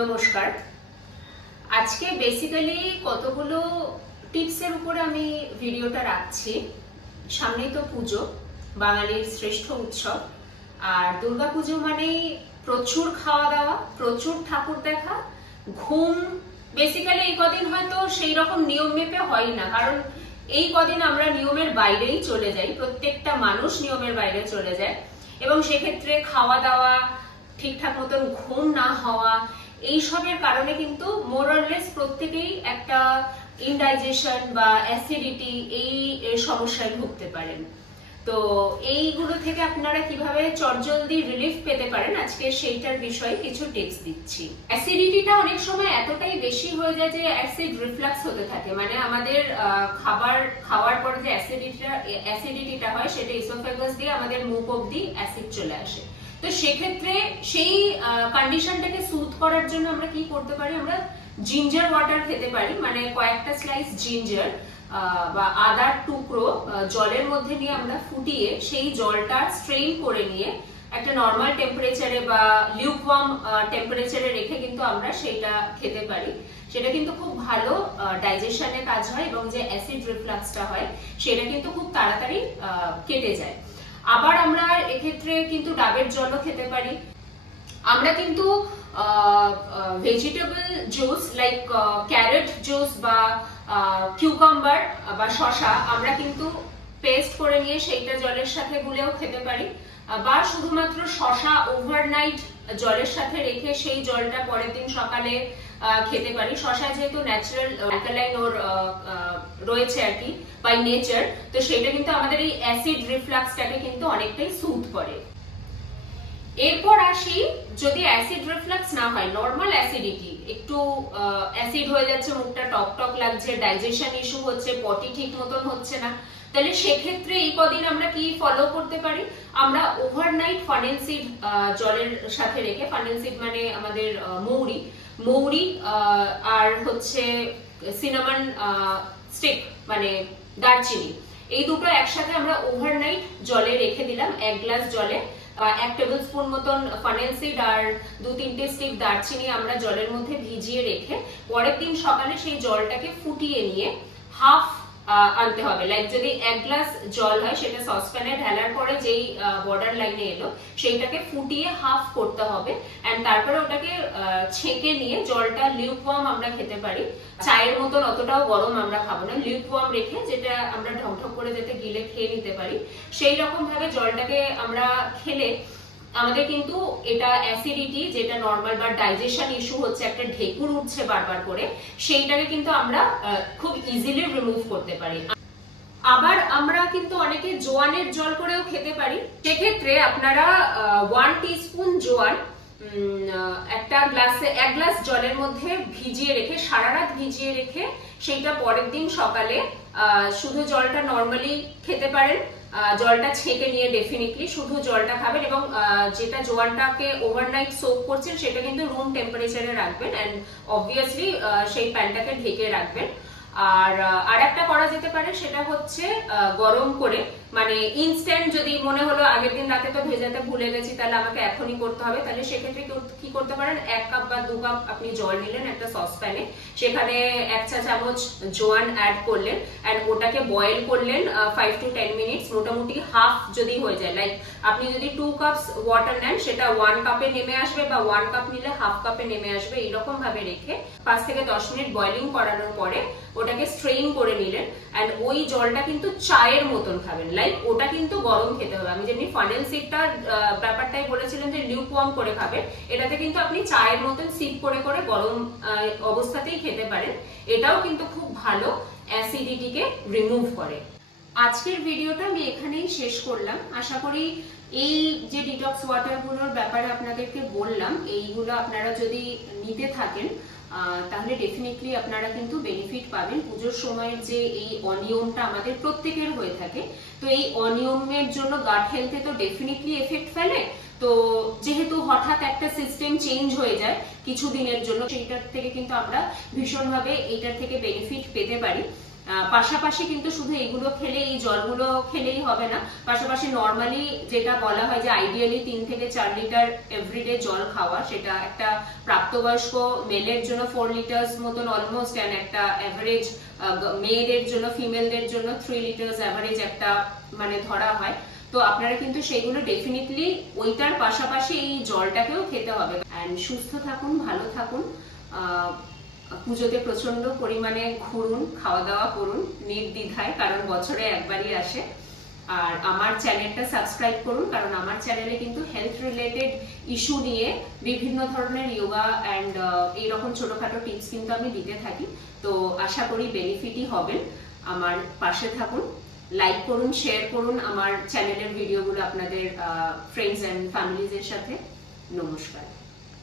নমস্কার। আজকে বেসিক্যালি কতগুলো টিপসের উপরে আমি ভিডিওটা রাখছি। সামনেই তো পুজো, বাঙালির শ্রেষ্ঠ উৎসব। আর দুর্গাপুজো মানেই প্রচুর খাওয়া দাওয়া, প্রচুর ঠাকুর দেখা, ঘুম। বেসিক্যালি এই কদিন হয়তো সেই রকম নিয়ম মেপে হয় না, কারণ এই কদিন আমরা নিয়মের বাইরেই চলে যাই, প্রত্যেকটা মানুষ নিয়মের বাইরে চলে যায়, এবং সেক্ষেত্রে খাওয়া দাওয়া, ঠিকঠাক মতন ঘুম না হওয়া, এইসবের কারণে কিন্তু মোরলেস প্রত্যেকেই একটা ইনডাইজেশন বা অ্যাসিডিটি এই সমস্যায় ভুগতে পারেন। তো এইগুলো থেকে আপনারা কিভাবে চটজলদি রিলিফ পেতে পারেন, আজকে সেইটার বিষয়ে কিছু টিপস দিচ্ছি। অ্যাসিডিটিটা অনেক সময় এতটাই বেশি হয়ে যায় যে অ্যাসিড রিফ্লাক্স হতে থাকে, মানে আমাদের খাবার খাওয়ার পর যে অ্যাসিডিটিটা হয় সেটা ইসোফেগাস দিয়ে আমাদের মুখ অব্দি অ্যাসিড চলে আসে। তো সেক্ষেত্রে সেই কন্ডিশনটাকে সুথ করার জন্য আমরা কি করতে পারি, আমরা জিঞ্জার ওয়াটার খেতে পারি, মানে কয়েকটা স্লাইস জিঞ্জার বা আদার টুকরো জলের মধ্যে নিয়ে আমরা ফুটিয়ে সেই জলটা স্ট্রেইন করে নিয়ে একটা নর্মাল টেম্পারেচারে বা লিউকওয়ার্ম টেম্পারেচারে রেখে কিন্তু আমরা সেটা খেতে পারি। সেটা কিন্তু খুব ভালো ডাইজেশনে কাজ হয় এবং যে অ্যাসিড রিফ্লাক্সটা হয় সেটা কিন্তু খুব তাড়াতাড়ি কেটে যায়। আবার আমরা এক্ষেত্রে কিন্তু ডাবের জলও খেতে পারি। আমরা কিন্তু vegetable juice like carrot juice বা কিউকাম্বার বা শসা আমরা কিন্তু পেস্ট করে নিয়ে সেইটা জলের সাথে গুলেও খেতে পারি, বা শুধুমাত্র শসা ওভারনাইট জলের সাথে রেখে সেই জলটা পরের দিন সকালে খেতে পারি। শসা যেহেতু ন্যাচারাল অ্যালকালাইন ওর রয়েছে আর কি বাই নেচার, তো সেটা কিন্তু আমাদের এই অ্যাসিড রিফ্লাক্সটাকে কিন্তু অনেকটাই সুথ করে। এরপর আসি, যদি অ্যাসিড রিফ্লাক্স না হয়, নরমাল অ্যাসিডিটি, একটু অ্যাসিড হয়ে যাচ্ছে, মুখটা টক টক লাগছে, ডাইজেশন ইস্যু হচ্ছে, পটি ঠিক মতন হচ্ছে না, তাহলে সেক্ষেত্রে এই কদিন আমরা কি ফলো করতে পারি, আমরা ওভারনাইট ফানেল সিড জলের সাথে রেখে, ফানেল সিড মানে আমাদের মৌরি আর হচ্ছে সিনামন স্টিক মানে দারচিনি, এই দুটো একসাথে আমরা ওভারনাইট জলে রেখে দিলাম। 1 গ্লাস জলে 1 টেবিল স্পুন মতন ফানেল সিড আর 2-3টে স্টিক দারচিনি আমরা জলের মধ্যে ভিজিয়ে রেখে পরের দিন সকালে সেই জলটাকে ফুটিয়ে নিয়ে হাফ আনতে হবে। লাইক যদি 1 গ্লাস জল হয় সেটা সসপ্যানে ঢালার পরে যেই বর্ডার লাইনে এলো সেইটাকে ফুটিয়ে হাফ করতে হবে, এন্ড তারপরে ওটাকে ছেঁকে নিয়ে জলটা লিউকওয়ার্ম আমরা খেতে পারি। চায়ের মতন অতটাও গরম আমরা খাবো না, লিউকওয়ার্ম রেখে যেটা আমরা ঢকঢক করে যেতে গিলে খেয়ে নিতে পারি, সেই রকম ভাবে জলটাকে আমরা খেলে আমাদের কিন্তু এটা অ্যাসিডিটি যেটা নর্মাল বা ডাইজেশন ইস্যু হচ্ছে, একটা ঢেকুর উঠছে বারবার করে, সেইটাকে কিন্তু আমরা খুব ইজিলি রিমুভ করতে পারি। আবার আমরা কিন্তু অনেকে জোয়ানের জল করেও খেতে পারি। সেক্ষেত্রে আপনারা 1 টিস্পুন জোয়ান একটা গ্লাসে 1 গ্লাস জলের মধ্যে ভিজিয়ে রেখে, সারা রাত ভিজিয়ে রেখে সেইটা পরের দিন সকালে শুধু জলটা নর্মালি খেতে পারেন, জলটা ছেঁকে নিয়ে ডেফিনেটলি শুধু জলটা খাবেন, এবং যেটা জোয়ানটাকে ওভারনাইট সোক করছেন সেটা কিন্তু রুম টেম্পারেচারে রাখবেন, এন্ড অবভিয়াসলি সেই প্যানটাকে ঢেকে রাখবেন। আর একটা করা যেতে পারে, সেটা হচ্ছে গরম করে, মানে ইনস্ট্যান্ট যদি মনে হলো আগের দিন রাতে তো ভেজাতে ভুলে গেছি তাহলে আমাকে এখনই করতে হবে, তাহলে সেক্ষেত্রে কি করতে পারেন, 1 কাপ বা 2 কাপ আপনি জল নিলেন একটা সসপ্যানে, সেখানে 1 চা চামচ জোয়ান অ্যাড করলেন, এন্ড ওটাকে বয়েল করলেন 5 to 10 মিনিটস, মোটামুটি হাফ যদি হয়ে যায়, লাইক আপনি যদি 2 কাপস ওয়াটার নেন সেটা 1 কাপে নেমে আসবে, বা 1 কাপ নিলে হাফ কাপে নেমে আসবে, এইরকম ভাবে রেখে 5 থেকে 10 মিনিট বয়েলিং করানোর পরে ওটাকে স্ট্রেইন করে নিলেন, এন্ড ওই জলটা কিন্তু চায়ের মতন খাবেন, লাইক ওটা কিন্তু গরম খেতে হবে। আমি যেমনি ফানেল সিডটার ব্যাপারটাই বলেছিলাম যে লিউকওয়ার্ম করে খাবেন, এটাতে কিন্তু আপনি চায়ের মতন সিপ করে করে গরম অবস্থাতেই খেতে পারেন, এটাও কিন্তু খুব ভালো অ্যাসিডিটিকে রিমুভ করে। আজকের ভিডিওটা আমি এখানেই শেষ করলাম। আশা করি এই যে ডিটক্স ওয়াটারগুলোর ব্যাপারে আপনাদেরকে বললাম, এইগুলো আপনারা যদি নিতে থাকেন তাহলে ডেফিনেটলি আপনারা কিন্তু বেনিফিট পাবেন। পুজোর সময়ের যে এই অনিয়মটা আমাদের প্রত্যেকের হয়ে থাকে, তো এই অনিয়মের জন্য গাট হেলথে তো ডেফিনেটলি এফেক্ট ফেলে। তো যেহেতু হঠাৎ একটা সিস্টেম চেঞ্জ হয়ে যায় কিছুদিনের জন্য, সেইটার থেকে কিন্তু আমরা ভীষণভাবে এইটার থেকে বেনিফিট পেতে পারি। পাশাপাশি কিন্তু শুধু এগুলো খেলে, এই জলগুলো খেলেই হবে না, পাশাপাশি নর্মালি যেটা বলা হয় যে আইডিয়ালি 3 থেকে 4 লিটার এভরিডে জল খাওয়া, সেটা একটা প্রাপ্তবয়স্ক মেলের জন্য 4 লিটার মতন অলমোস্ট, অ্যান্ড একটা অ্যাভারেজ মেয়েদের জন্য, ফিমেলদের জন্য 3 লিটার অ্যাভারেজ একটা মানে ধরা হয়। তো আপনারা কিন্তু সেইগুলো ডেফিনেটলি ওইটার পাশাপাশি এই জলটাকেও খেতে হবে। অ্যান্ড সুস্থ থাকুন, ভালো থাকুন, পুজোতে প্রচন্ড পরিমাণে ঘুরুন, খাওয়া দাওয়া করুন নির্দ্বিধায়, কারণ বছরে একবারই আসে। আর আমার চ্যানেলটা সাবস্ক্রাইব করুন, কারণ আমার চ্যানেলে কিন্তু হেলথ রিলেটেড ইস্যু নিয়ে বিভিন্ন ধরনের যোগা অ্যান্ড এইরকম ছোটখাটো টিপস কিন্তু আমি দিতে থাকি। তো আশা করি বেনিফিটই হবেন। আমার পাশে থাকুন, লাইক করুন, শেয়ার করুন আমার চ্যানেলের ভিডিওগুলো আপনাদের ফ্রেন্ডস অ্যান্ড ফ্যামিলিজের সাথে। নমস্কার।